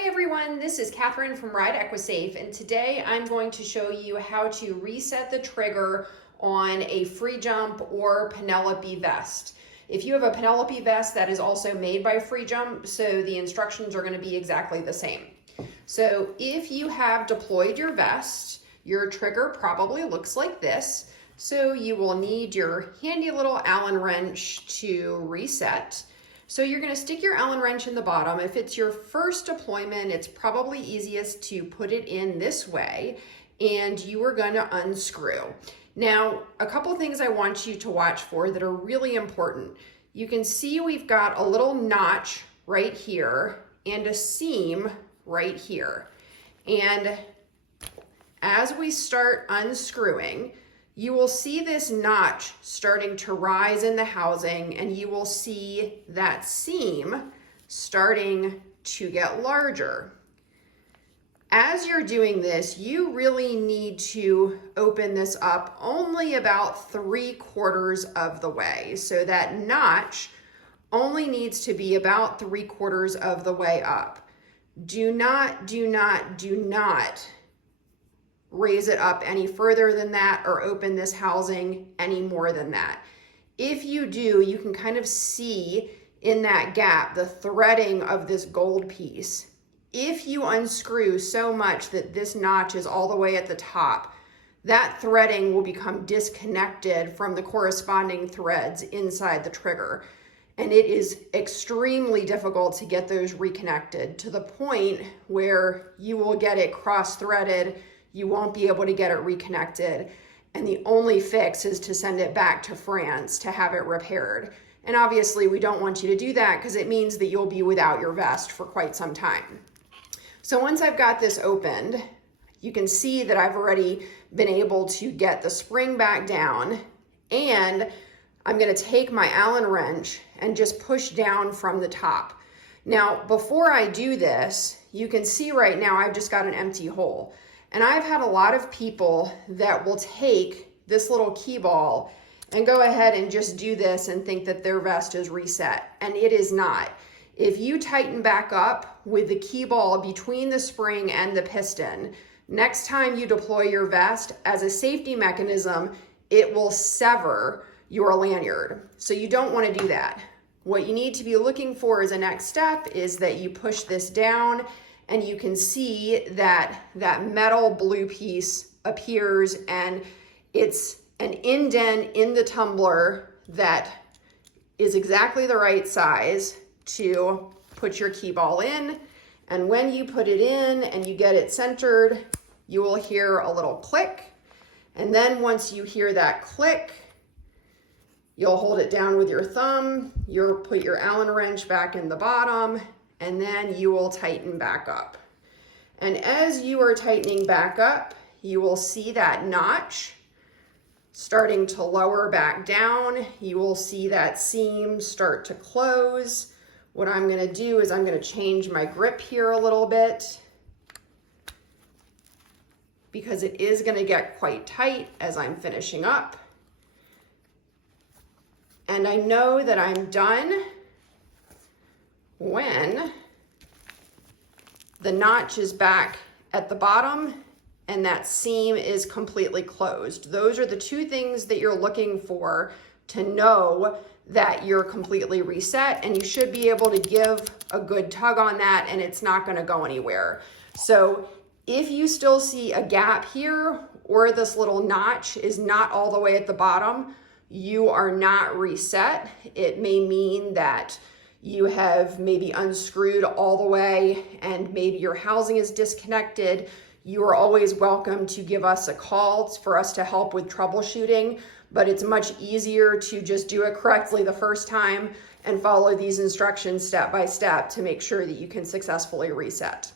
Hi everyone, this is Catherine from Ride Equisafe, and today I'm going to show you how to reset the trigger on a FreeJump or Penelope vest. If you have a Penelope vest, that is also made by FreeJump, so the instructions are going to be exactly the same. So if you have deployed your vest, your trigger probably looks like this. So you will need your handy little Allen wrench to reset. So you're going to stick your Allen wrench in the bottom. If it's your first deployment, it's probably easiest to put it in this way, and you are going to unscrew. Now, a couple things I want you to watch for that are really important. You can see we've got a little notch right here and a seam right here. And as we start unscrewing, you will see this notch starting to rise in the housing, and you will see that seam starting to get larger. As you're doing this, you really need to open this up only about 3/4 of the way. So that notch only needs to be about 3/4 of the way up. Do not raise it up any further than that or open this housing any more than that. If you do, you can kind of see in that gap the threading of this gold piece. If you unscrew so much that this notch is all the way at the top, that threading will become disconnected from the corresponding threads inside the trigger. And it is extremely difficult to get those reconnected to the point where you will get it cross-threaded. You won't be able to get it reconnected. And the only fix is to send it back to France to have it repaired. And obviously we don't want you to do that because it means that you'll be without your vest for quite some time. So once I've got this opened, you can see that I've already been able to get the spring back down, and I'm going to take my Allen wrench and just push down from the top. Now, before I do this, you can see right now I've just got an empty hole. And I've had a lot of people that will take this little key ball and go ahead and just do this and think that their vest is reset, and it is not. If you tighten back up with the key ball between the spring and the piston, next time you deploy your vest as a safety mechanism, it will sever your lanyard. So you don't want to do that. What you need to be looking for as a next step is that you push this down, and you can see that that metal blue piece appears, and it's an indent in the tumbler that is exactly the right size to put your key ball in. And when you put it in and you get it centered, you will hear a little click. And then once you hear that click, you'll hold it down with your thumb, you'll put your Allen wrench back in the bottom, and then you will tighten back up. And as you are tightening back up, you will see that notch starting to lower back down. You will see that seam start to close. What I'm going to do is I'm going to change my grip here a little bit because it is going to get quite tight as I'm finishing up. And I know that I'm done when the notch is back at the bottom and that seam is completely closed. Those are the two things that you're looking for to know that you're completely reset, and you should be able to give a good tug on that and it's not going to go anywhere. So if you still see a gap here or this little notch is not all the way at the bottom, you are not reset. It may mean that you have maybe unscrewed all the way and maybe your housing is disconnected. You are always welcome to give us a call for us to help with troubleshooting, but it's much easier to just do it correctly the first time and follow these instructions step by step to make sure that you can successfully reset.